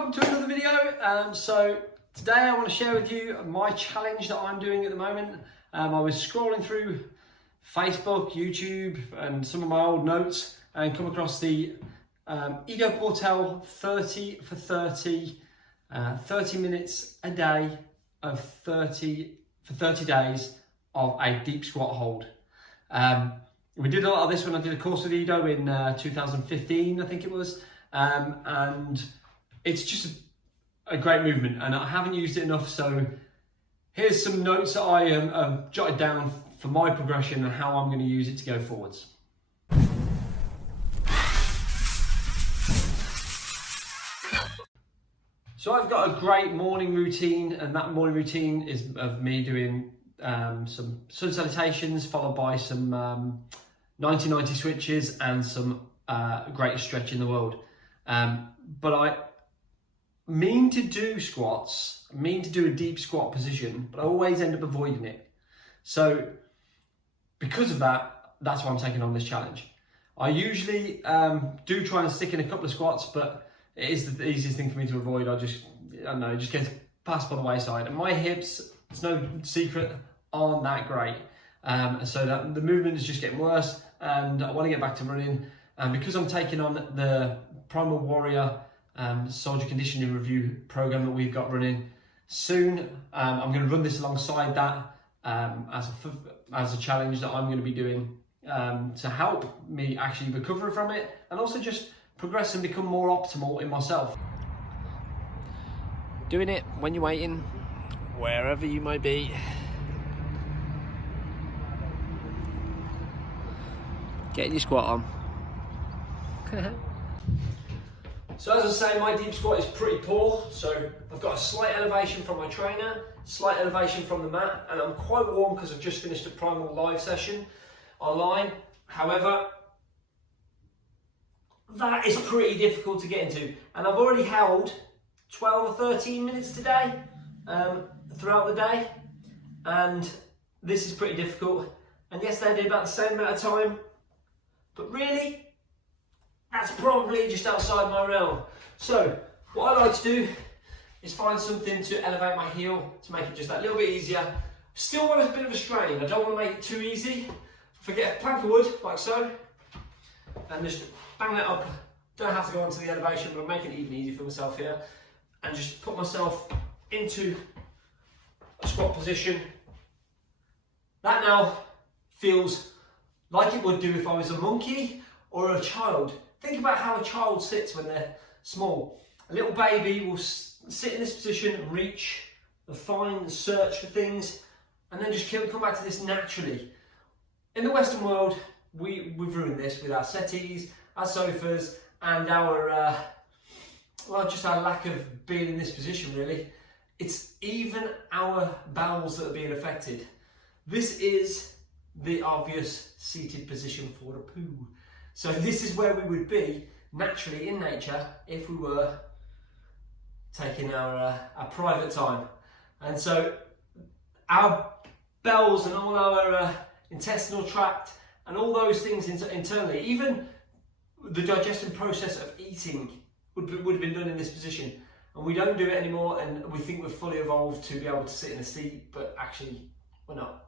welcome to another video. So today I want to share with you my challenge that I'm doing at the moment. I was scrolling through Facebook, YouTube and some of my old notes and come across the Ido Portal 30 for 30, 30 minutes a day of 30 days of a deep squat hold. We did a lot of this when I did a course with Ido in 2015, I think it was. And it's just a great movement and I haven't used it enough, so here's some notes that I jotted down for my progression and how I'm going to use it to go forwards. So I've got a great morning routine, and that morning routine is of me doing some sun salutations followed by some 90-90 switches and some greatest stretch in the world. But I mean to do squats, mean to do a deep squat position, but I always end up avoiding it. So because of that, that's why I'm taking on this challenge. I usually do try and stick in a couple of squats, but it is the easiest thing for me to avoid. I don't know, it just gets passed by the wayside. And my hips, it's no secret, aren't that great. So that the movement is just getting worse and I want to get back to running. And because I'm taking on the Primal Warrior Soldier Conditioning review program that we've got running soon, I'm going to run this alongside that as a challenge that I'm going to be doing to help me actually recover from it and also just progress and become more optimal in myself. Doing it when you're waiting, wherever you might be. Getting your squat on. So as I say, my deep squat is pretty poor. So I've got a slight elevation from my trainer, slight elevation from the mat, and I'm quite warm because I've just finished a Primal live session online. However, that is pretty difficult to get into. And I've already held 12 or 13 minutes today, throughout the day. And this is pretty difficult. And yesterday I did about the same amount of time. But really, that's probably just outside my realm. So what I like to do is find something to elevate my heel to make it just that little bit easier. Still want a bit of a strain. I don't want to make it too easy. If I get a plank of wood, like so, and just bang that up. Don't have to go onto the elevation, but I'm making it even easier for myself here. And just put myself into a squat position. That now feels like it would do if I was a monkey or a child. Think about how a child sits when they're small. A little baby will sit in this position and reach, and find and search for things, and then just come back to this naturally. In the Western world, we've ruined this with our settees, our sofas, and our, just our lack of being in this position really. It's even our bowels that are being affected. This is the obvious seated position for a poo. So this is where we would be naturally in nature if we were taking our private time. And so our bowels and all our intestinal tract and all those things internally, even the digestion process of eating would have been done in this position. And we don't do it anymore, and we think we're fully evolved to be able to sit in a seat, but actually we're not.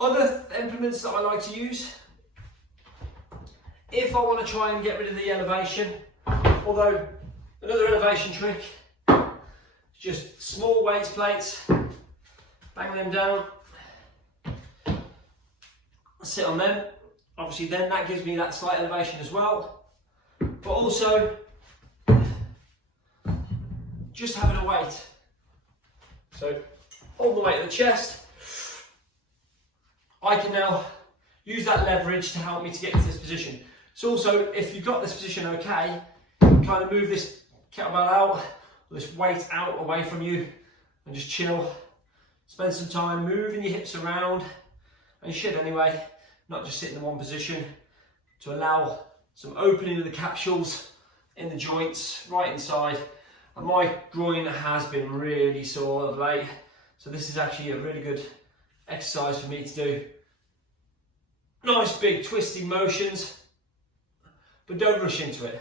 Other implements that I like to use, if I want to try and get rid of the elevation, although another elevation trick is just small weights plates, bang them down, sit on them. Obviously then that gives me that slight elevation as well, but also just having a weight. So hold the weight of the chest. I can now use that leverage to help me to get into this position. So also, if you've got this position okay, kind of move this kettlebell out, this weight out away from you, and just chill. Spend some time moving your hips around, and you should anyway, not just sit in one position, to allow some opening of the capsules in the joints, right inside. And my groin has been really sore of late, so this is actually a really good exercise for me to do. Nice big twisty motions, but don't rush into it.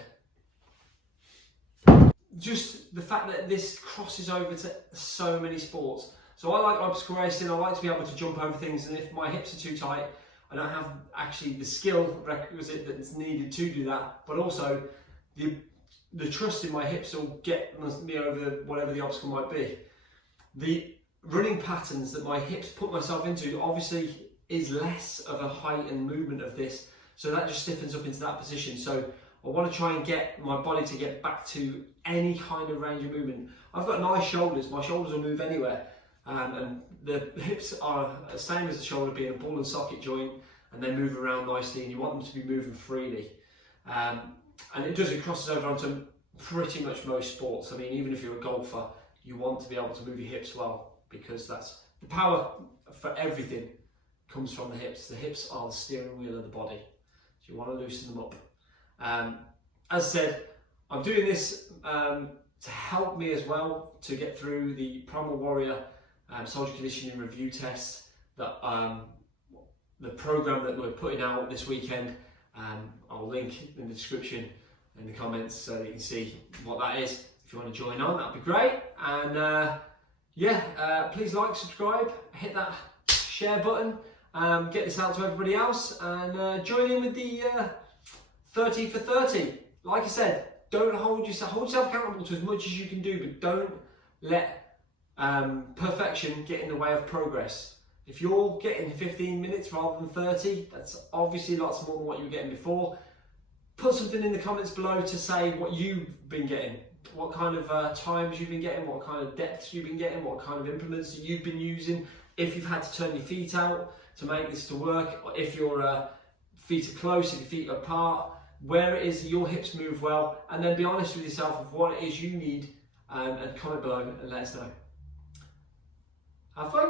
just the fact that this crosses over to so many sports. So I like obstacle racing, I like to be able to jump over things, and if my hips are too tight, I don't have actually the skill requisite that's needed to do that, but also the trust in my hips will get me over whatever the obstacle might be. The running patterns that my hips put myself into obviously is less of a height and movement of this, so that just stiffens up into that position. So I want to try and get my body to get back to any kind of range of movement. I've got nice shoulders, my shoulders will move anywhere, and the hips are the same as the shoulder, being a ball and socket joint, and they move around nicely, and you want them to be moving freely. And it crosses over onto pretty much most sports. I mean, even if you're a golfer, you want to be able to move your hips well, because that's the power for everything comes from the hips. The hips are the steering wheel of the body, so you want to loosen them up. As I said, I'm doing this to help me as well to get through the Primal Warrior Soldier Conditioning review tests, that the program that we're putting out this weekend. I'll link in the description in the comments so that you can see what that is. If you want to join on, that'd be great. And please like, subscribe, hit that share button, get this out to everybody else, and join in with the 30 for 30. Like I said, don't hold yourself accountable to as much as you can do, but don't let perfection get in the way of progress. If you're getting 15 minutes rather than 30, that's obviously lots more than what you were getting before. Put something in the comments below to say what you've been getting, what kind of times you've been getting, what kind of depths you've been getting, what kind of implements you've been using, if you've had to turn your feet out to make this to work, or if your feet are close, if your feet are apart, where it is your hips move well, and then be honest with yourself of what it is you need, and comment below and let us know. Have fun!